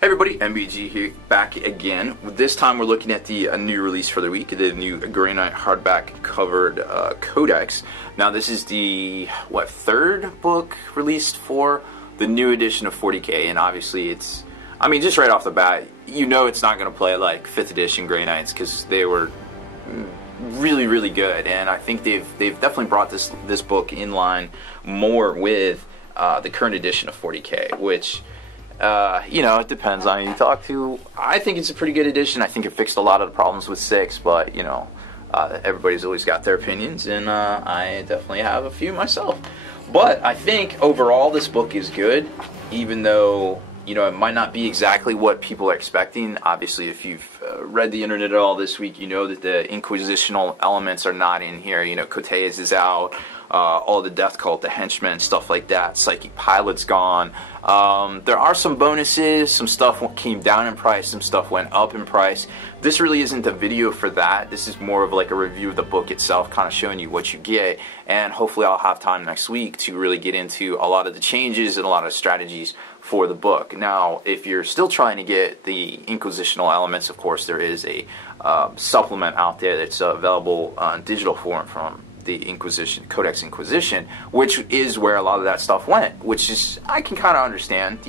Hey everybody, MBG here, back again. This time we're looking at the new release for the week, the new Grey Knight hardback covered Codex. Now this is the, third book released for the new edition of 40K, and obviously it's, just right off the bat, you know it's not going to play like 5th edition Grey Knights, because they were really, really good, and I think they've definitely brought this book in line more with the current edition of 40K, which... it depends on who you talk to. I think it's a pretty good edition. I think it fixed a lot of the problems with 6, but, everybody's always got their opinions, and I definitely have a few myself. But I think overall this book is good, even though, it might not be exactly what people are expecting. Obviously, if you've read the internet at all this week, you know that the inquisitional elements are not in here. Codex is out. All the death cult, the henchmen, stuff like that. Psychic pilot's gone. There are some bonuses. Some stuff came down in price. Some stuff went up in price. This really isn't a video for that. This is more of like a review of the book itself, kind of showing you what you get. And hopefully I'll have time next week to really get into a lot of the changes and a lot of strategies for the book. Now, if you're still trying to get the inquisitional elements, of course, there is a supplement out there that's available in digital form from the Codex Inquisition, which is where a lot of that stuff went, which is, I can kind of understand,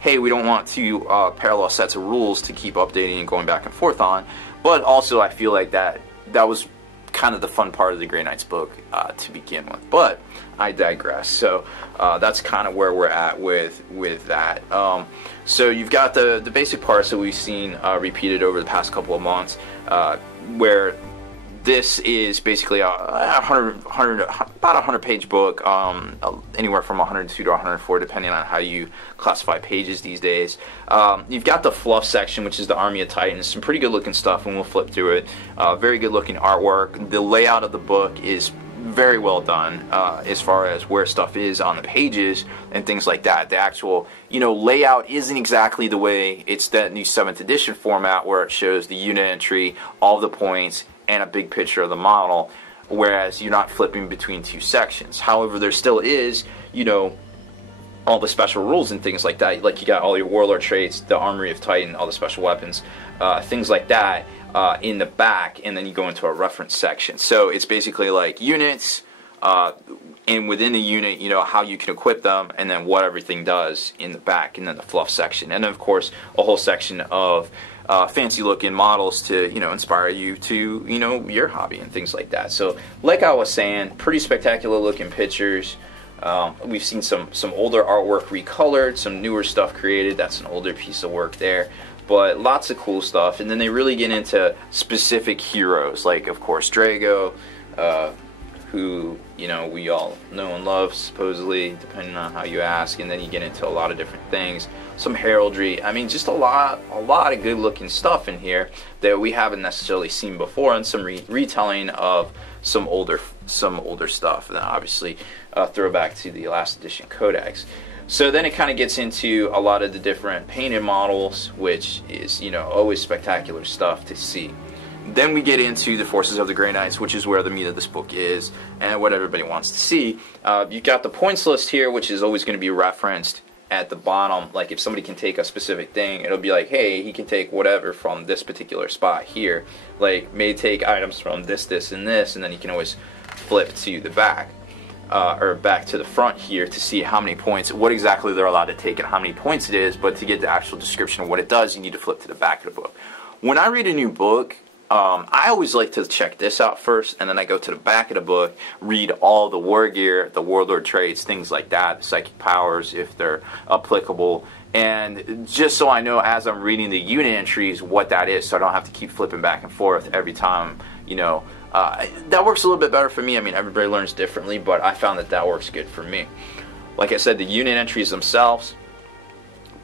hey, we don't want two parallel sets of rules to keep updating and going back and forth on, but also I feel like that was kind of the fun part of the Grey Knights book to begin with, but I digress. So that's kind of where we're at with that. So you've got the basic parts that we've seen repeated over the past couple of months, where this is basically about a 100-page book, anywhere from 102 to 104, depending on how you classify pages these days. You've got the fluff section, which is the Army of Titans. Some pretty good-looking stuff, and we'll flip through it. Very good-looking artwork. The layout of the book is very well done as far as where stuff is on the pages and things like that. The actual, layout isn't exactly the way it's that new 7th edition format where it shows the unit entry, all the points, and a big picture of the model, whereas you're not flipping between two sections. However, there still is, all the special rules and things like that. Like you got all your warlord traits, the Armory of Titan, all the special weapons, things like that in the back, and then you go into a reference section. So it's basically like units, and within the unit, how you can equip them, and then what everything does in the back, and then the fluff section, and then of course a whole section of fancy looking models to inspire you to your hobby and things like that. So like I was saying, pretty spectacular looking pictures. We've seen some older artwork recolored, some newer stuff created. That's an older piece of work there, but lots of cool stuff. And then they really get into specific heroes, like of course Drago, who we all know and love, supposedly, depending on how you ask. And then you get into a lot of different things, some heraldry. Just a lot of good looking stuff in here that we haven't necessarily seen before, and some retelling of some older stuff, and then obviously throwback to the last edition Codex. So then it kind of gets into a lot of the different painted models, which is always spectacular stuff to see. Then we get into the Forces of the Grey Knights, which is where the meat of this book is, and what everybody wants to see. You've got the points list here, which is always going to be referenced at the bottom. Like if somebody can take a specific thing, it'll be like, hey, he can take whatever from this particular spot here. Like, may take items from this, and this, and then you can always flip to the back, or back to the front here to see how many points, what exactly they're allowed to take and how many points it is. But to get the actual description of what it does, you need to flip to the back of the book. When I read a new book, I always like to check this out first, and then I go to the back of the book, read all the war gear, the warlord traits, things like that, the psychic powers, if they're applicable, and just so I know as I'm reading the unit entries what that is, so I don't have to keep flipping back and forth every time, that works a little bit better for me. Everybody learns differently, but I found that works good for me. Like I said, the unit entries themselves,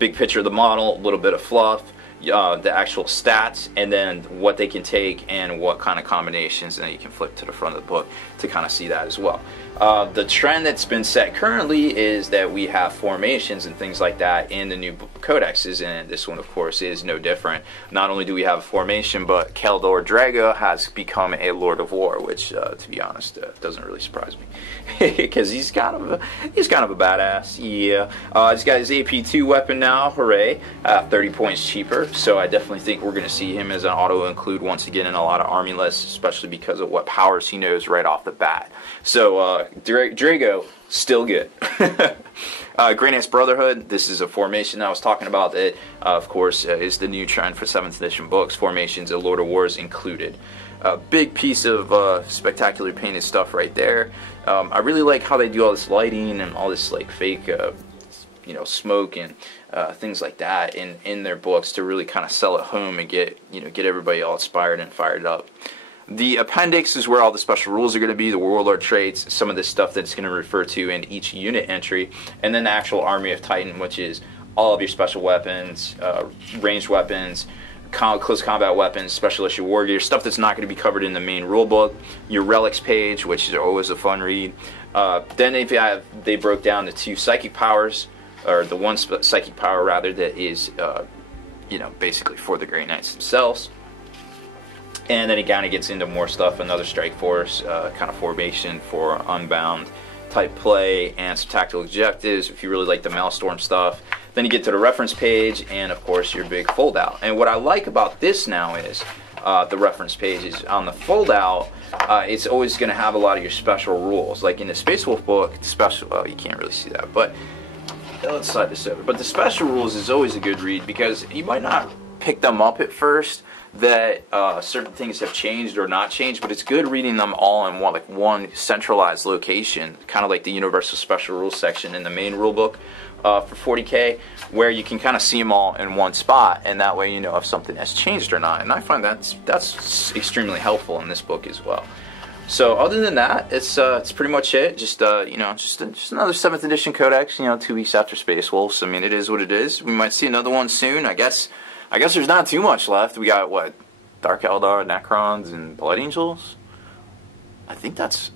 big picture of the model, a little bit of fluff, the actual stats, and then what they can take and what kind of combinations, and then you can flip to the front of the book to kind of see that as well. The trend that's been set currently is that we have formations and things like that in the new codexes, and this one, of course, is no different. Not only do we have a formation, but Keldor Drago has become a Lord of War, which, to be honest, doesn't really surprise me, because he's kind of a badass. Yeah, he's got his AP2 weapon now. Hooray! 30 points cheaper. So I definitely think we're going to see him as an auto include once again in a lot of army lists, especially because of what powers he knows right off the bat. So Drago, still good. Grey Knight's Brotherhood, this is a formation I was talking about that, of course, is the new trend for 7th edition books. Formations of Lord of Wars included. A big piece of spectacularly painted stuff right there. I really like how they do all this lighting and all this like fake smoke and things like that in their books to really kind of sell it home and get everybody all inspired and fired up. The appendix is where all the special rules are going to be, the warlord traits, some of this stuff that it's going to refer to in each unit entry, and then the actual Army of Titan, which is all of your special weapons, ranged weapons, close combat weapons, special issue war gear, stuff that's not going to be covered in the main rulebook, your relics page, which is always a fun read. Then they broke down the 2 psychic powers, or the 1 psychic power rather, that is basically for the Grey Knights themselves. And then it kind of gets into more stuff, another strike force kind of formation for unbound type play, and some tactical objectives if you really like the Maelstrom stuff. Then you get to the reference page, and of course your big fold out. And what I like about this now is the reference page is on the fold out. It's always going to have a lot of your special rules. Like in the Space Wolf book, you can't really see that, but let's slide this over. But the special rules is always a good read because you might not pick them up at first, that certain things have changed or not changed, but it's good reading them all in one centralized location, kind of like the Universal Special Rules section in the main rulebook for 40K, where you can kind of see them all in one spot, and that way you know if something has changed or not. And I find that's extremely helpful in this book as well. So other than that, it's pretty much it. Just just another 7th edition Codex. 2 weeks after Space Wolves. I mean, it is what it is. We might see another one soon. I guess there's not too much left. We got what, Dark Eldar, Necrons, and Blood Angels. I think that's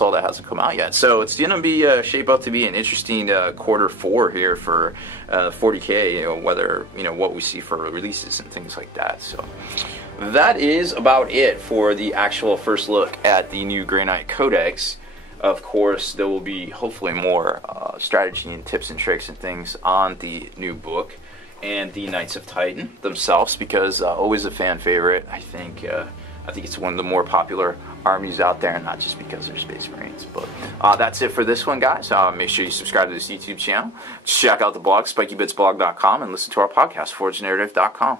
all that hasn't come out yet. So it's gonna be shape up to be an interesting quarter 4 here for 40K. Whether what we see for releases and things like that. So that is about it for the actual first look at the new Grey Knight Codex. Of course, there will be hopefully more strategy and tips and tricks and things on the new book and the Knights of Titan themselves, because always a fan favorite. I think it's one of the more popular armies out there, not just because they're Space Marines. But that's it for this one, guys. Make sure you subscribe to this YouTube channel. Check out the blog, spikybitsblog.com, and listen to our podcast, forgenarrative.com.